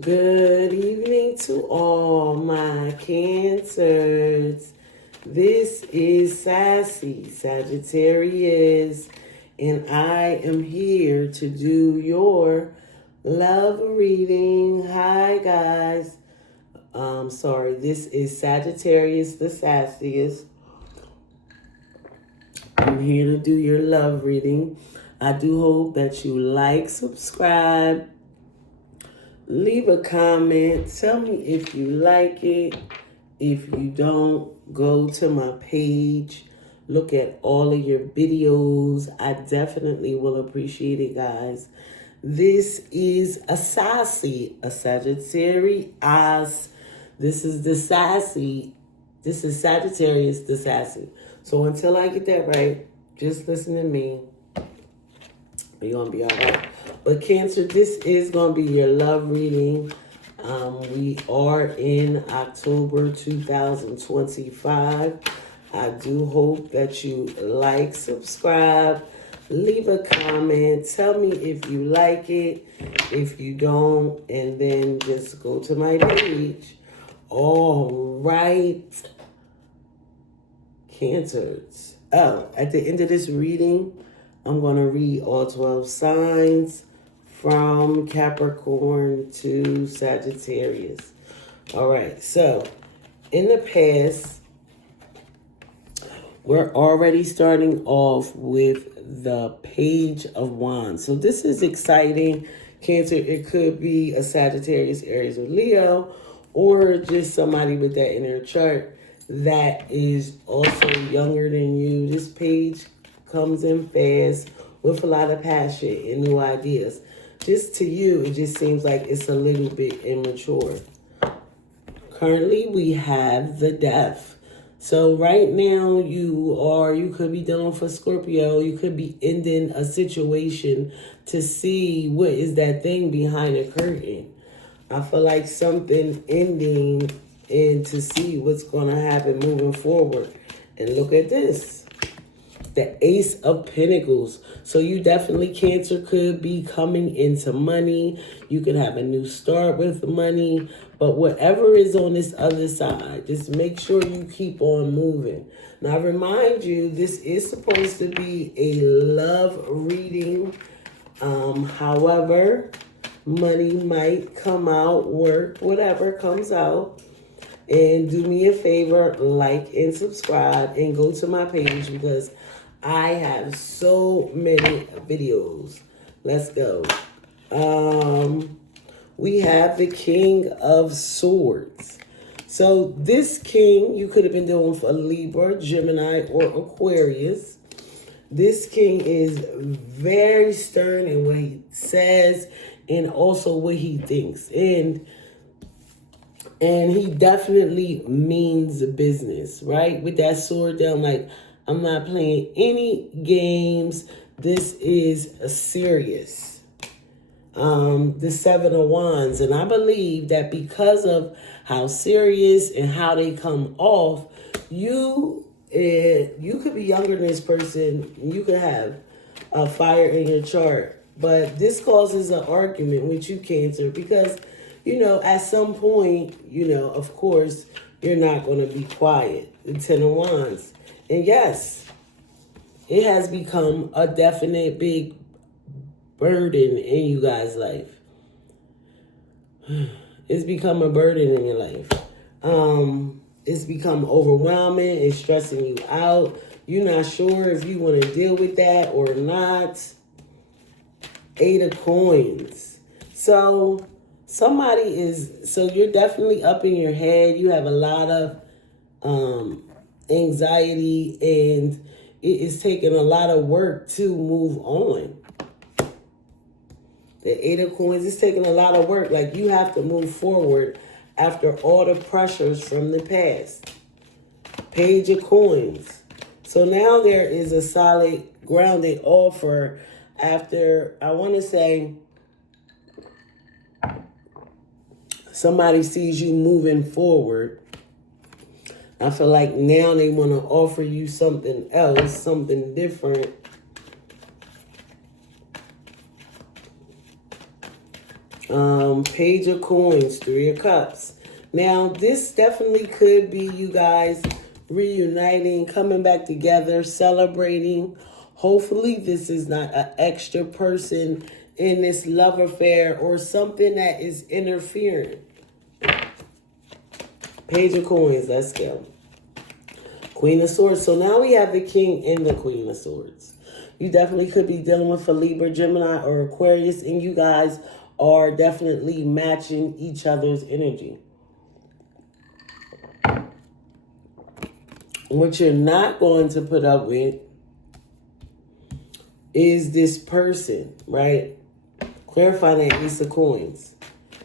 Good evening to all my Cancers. This is Sassy Sagittarius, and I am here to do your love reading. Hi, guys. Sorry, this is Sagittarius the Sassiest. I'm here to do your love reading. I do hope that you like, subscribe, leave a comment. Tell me if you like it. If you don't, go to my page. Look at all of your videos. I definitely will appreciate it, guys. This is a Sagittarius. This is the sassy. This is Sagittarius the sassy. So until I get that right, just listen to me. You're going to be all right. But Cancer, this is going to be your love reading. We are in October 2025. I do hope that you like, subscribe, leave a comment. Tell me if you like it, if you don't, and then just go to my page. All right. Cancers. Oh, at the end of this reading, I'm going to read all 12 signs from Capricorn to Sagittarius. All right, so in the past, we're already starting off with the Page of Wands. So this is exciting. Cancer, it could be a Sagittarius, Aries, or Leo, or just somebody with that in their chart that is also younger than you. This page comes in fast with a lot of passion and new ideas. Just to you, it just seems like it's a little bit immature. Currently, we have the Death. So right now, you could be dealing with a Scorpio. You could be ending a situation to see what is that thing behind the curtain. I feel like something ending and to see what's going to happen moving forward. And look at this. The Ace of Pentacles. So you definitely, Cancer, could be coming into money. You could have a new start with money. But whatever is on this other side, just make sure you keep on moving. Now, I remind you, this is supposed to be a love reading. However, money might come out, work, whatever comes out. And do me a favor, like and subscribe and go to my page because I have so many videos. Let's go. We have the King of Swords. So this king, you could have been doing for Libra, Gemini, or Aquarius. This king is very stern in what he says and also what he thinks. And he definitely means business, right? With that sword down, like, I'm not playing any games. This is a serious. The Seven of Wands. And I believe that because of how serious and how they come off, you could be younger than this person. You could have a fire in your chart. But this causes an argument with you, Cancer, because, at some point, of course, you're not going to be quiet. The Ten of Wands. And yes, it has become a definite big burden in you guys' life. It's become a burden in your life. It's become overwhelming. It's stressing you out. You're not sure if you want to deal with that or not. Eight of Coins. So you're definitely up in your head. You have a lot of anxiety, and it is taking a lot of work to move on. The Eight of Coins is taking a lot of work. Like, you have to move forward after all the pressures from the past. Page of Coins. So now there is a solid grounded offer after, I want to say, somebody sees you moving forward. I feel like now they want to offer you something else, something different. Page of Coins, Three of Cups. Now, this definitely could be you guys reuniting, coming back together, celebrating. Hopefully, this is not an extra person in this love affair or something that is interfering. Page of Coins, let's go. Queen of Swords. So now we have the King and the Queen of Swords. You definitely could be dealing with a Libra, Gemini, or Aquarius, and you guys are definitely matching each other's energy. What you're not going to put up with is this person, right? Clarify that Ace of Coins.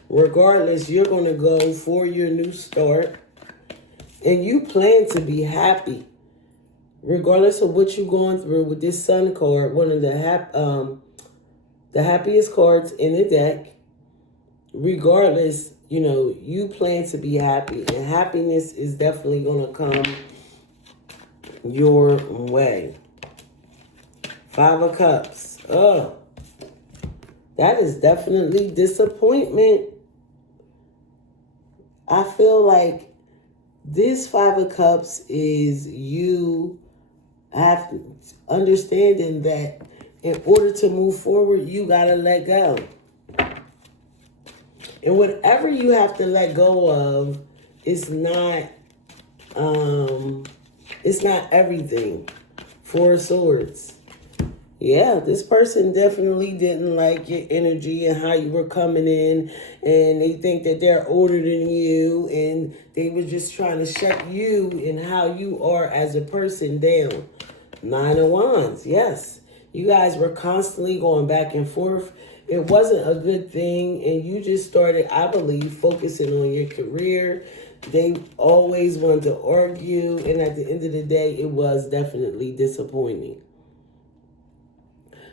Regardless, you're going to go for your new start. And you plan to be happy. Regardless of what you're going through with this Sun card, one of the happiest cards in the deck. Regardless, you know, you plan to be happy. And happiness is definitely going to come your way. Five of Cups. Oh, that is definitely disappointment. I feel like this Five of Cups is you have understanding that in order to move forward, you got to let go. And whatever you have to let go of, it's not everything. Four of Swords. Yeah, this person definitely didn't like your energy and how you were coming in, and they think that they're older than you, and they were just trying to shut you and how you are as a person down. Nine of Wands, yes. You guys were constantly going back and forth. It wasn't a good thing, and you just started, I believe, focusing on your career. They always wanted to argue, and at the end of the day, it was definitely disappointing.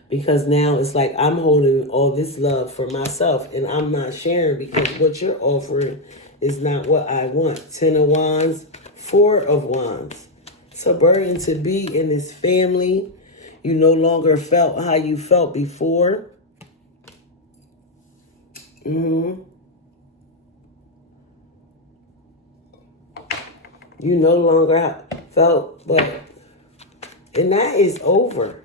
Because now it's like I'm holding all this love for myself and I'm not sharing because what you're offering is not what I want. Ten of Wands, Four of Wands. It's a burden to be in this family. You no longer felt how you felt before. You no longer felt, and that is over.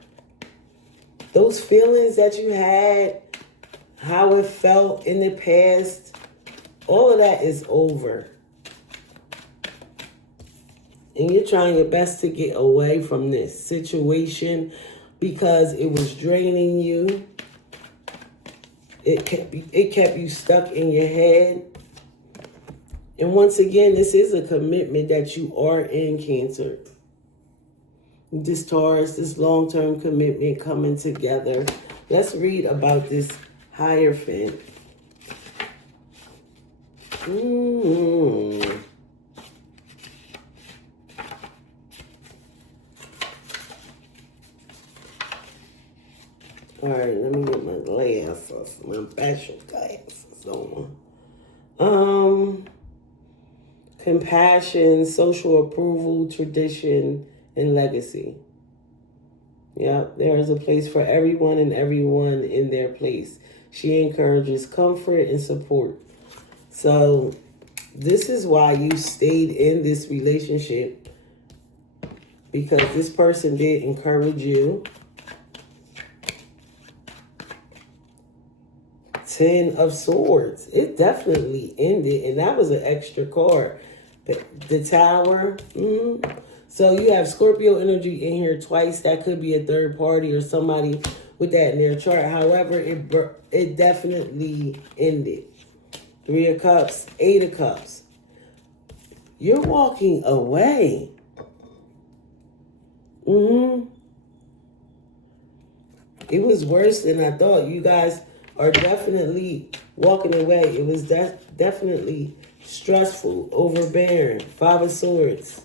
Those feelings that you had, how it felt in the past, all of that is over. And you're trying your best to get away from this situation because it was draining you. It kept you stuck in your head. And once again, this is a commitment that you are in, Cancer. This Taurus, this long-term commitment coming together. Let's read about this Hierophant. All right, let me get my glasses, my special glasses on. Compassion, social approval, tradition, and legacy. Yeah, there is a place for everyone and everyone in their place. She encourages comfort and support. So this is why you stayed in this relationship, because this person did encourage you. 10 of Swords. It definitely ended, and that was an extra card. The Tower. So you have Scorpio energy in here twice. That could be a third party or somebody with that in their chart. However, it definitely ended. Three of Cups, Eight of Cups. You're walking away. It was worse than I thought. You guys are definitely walking away. It was definitely stressful, overbearing. Five of Swords.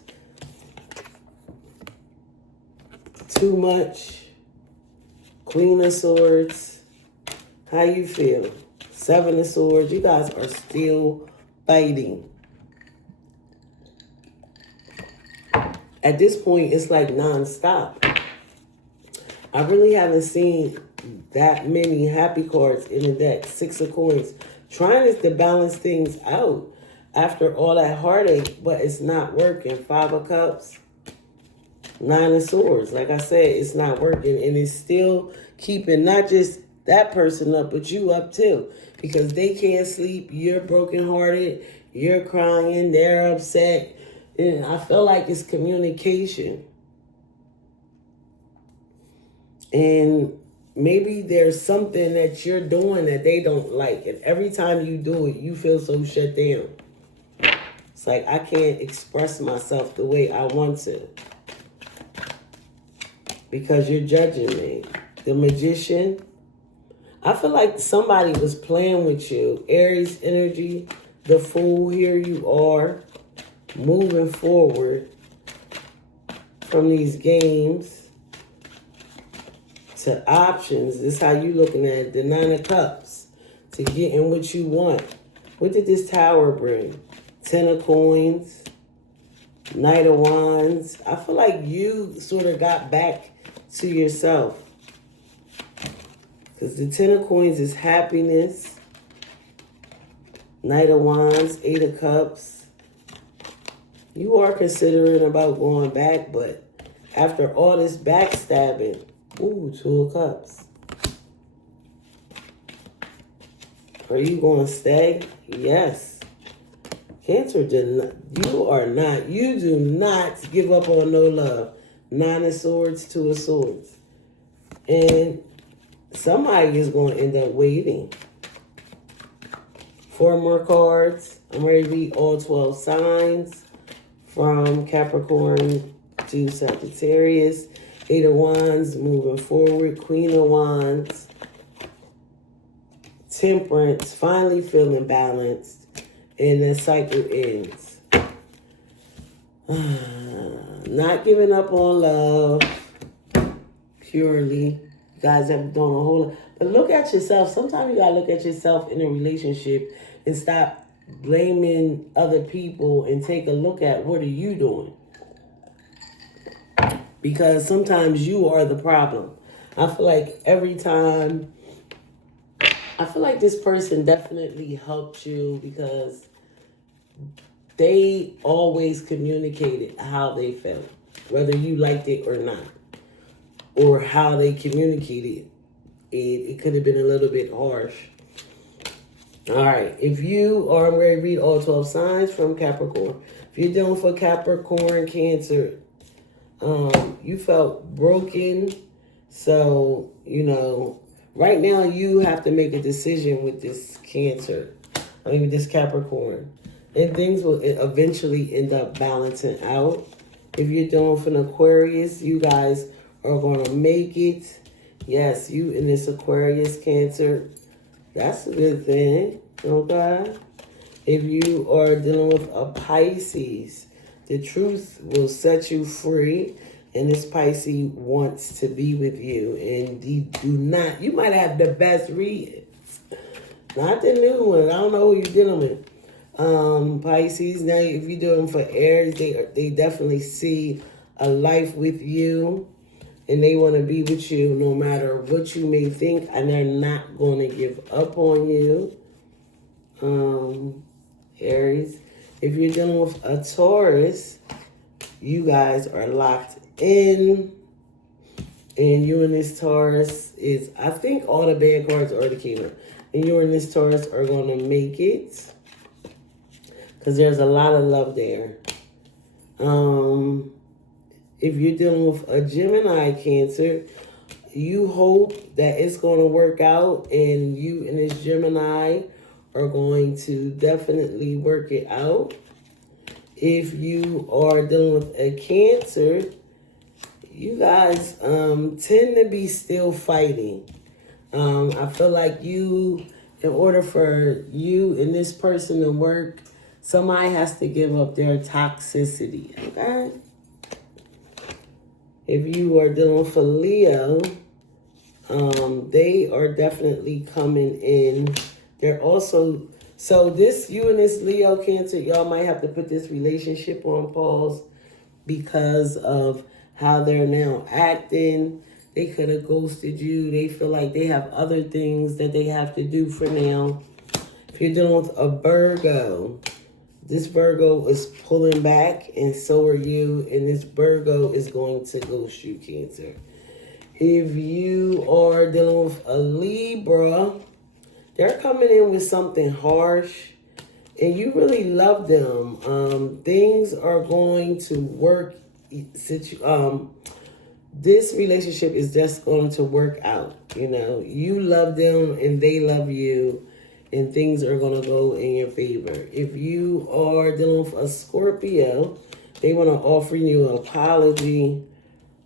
Too much. Queen of Swords. How you feel? Seven of Swords. You guys are still fighting. At this point, it's like nonstop. I really haven't seen that many happy cards in the deck. Six of Coins. trying to balance things out after all that heartache, but it's not working. Five of Cups, Nine of Swords. Like I said, it's not working, and it's still keeping not just that person up, but you up too, because they can't sleep. You're brokenhearted. You're crying. They're upset, and I feel like it's communication. And maybe there's something that you're doing that they don't like, and every time you do it, you feel so shut down. It's like, I can't express myself the way I want to because you're judging me. The Magician. I feel like somebody was playing with you. Aries energy. The Fool. Here you are, moving forward from these games to options. This is how you looking at it. The Nine of Cups. To getting what you want. What did this Tower bring? Ten of Coins. Knight of Wands. I feel like you sort of got back to yourself. Because the Ten of Coins is happiness. Knight of Wands. Eight of Cups. You are considering about going back, but after all this backstabbing, ooh, Two of Cups. Are you going to stay? Yes. Cancer, you do not give up on no love. Nine of Swords, Two of Swords. And somebody is going to end up waiting. Four more cards. I'm ready to read all 12 signs from Capricorn to Sagittarius. Eight of Wands, moving forward. Queen of Wands. Temperance, finally feeling balanced. And the cycle ends. Not giving up on love. Purely. You guys have done a whole lot. But look at yourself. Sometimes you got to look at yourself in a relationship and stop blaming other people and take a look at what are you doing. Because sometimes you are the problem. I feel like every time... I feel like this person definitely helped you because they always communicated how they felt, whether you liked it or not, or how they communicated. It could have been a little bit harsh. All right, if you are ready to read all 12 signs from Capricorn, if you're dealing for Capricorn, Cancer, you felt broken, so, right now, you have to make a decision with this Cancer. With this Capricorn. And things will eventually end up balancing out. If you're dealing with an Aquarius, you guys are going to make it. Yes, you in this Aquarius, Cancer. That's a good thing. Okay? If you are dealing with a Pisces, the truth will set you free. And this Pisces wants to be with you. And you might have the best readings. Not the new one. I don't know who you're dealing with. Pisces, now if you're doing for Aries, they definitely see a life with you. And they want to be with you no matter what you may think. And they're not going to give up on you. Aries. If you're dealing with a Taurus, you guys are locked in, and you and this Taurus is, I think all the bad cards already came up, and you and this Taurus are going to make it, because there's a lot of love there. If you're dealing with a Gemini, Cancer, you hope that it's going to work out, and you and this Gemini are going to definitely work it out. If you are dealing with a Cancer, you guys tend to be still fighting. I feel like in order for you and this person to work, somebody has to give up their toxicity, okay? If you are dealing with a Leo, they are definitely coming in. They're also... So you and this Leo, Cancer, y'all might have to put this relationship on pause because of how they're now acting. They could have ghosted you. They feel like they have other things that they have to do for now. If you're dealing with a Virgo, this Virgo is pulling back, and so are you. And this Virgo is going to ghost you, Cancer. If you are dealing with a Libra, they're coming in with something harsh, and you really love them. Things are going to work. This relationship is just going to work out. You know, you love them and they love you, and things are going to go in your favor. If you are dealing with a Scorpio, they want to offer you an apology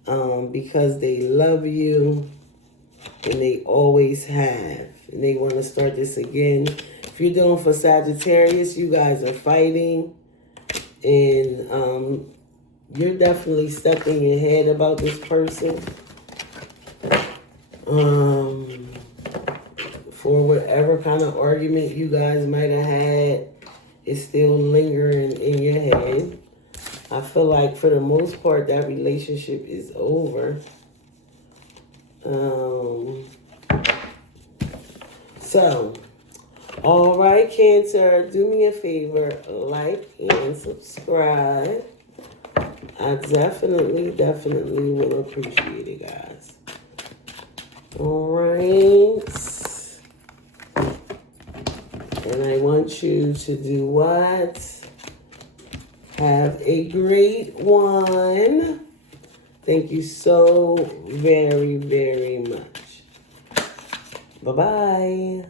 because they love you and they always have. And they want to start this again. If you're dealing with a Sagittarius, you guys are fighting, and you're definitely stuck in your head about this person. For whatever kind of argument you guys might have had, it's still lingering in your head. I feel like for the most part, that relationship is over. So, all right, Cancer, do me a favor, like and subscribe. I definitely will appreciate it, guys. All right. And I want you to do what? Have a great one. Thank you so very, very much. Bye-bye.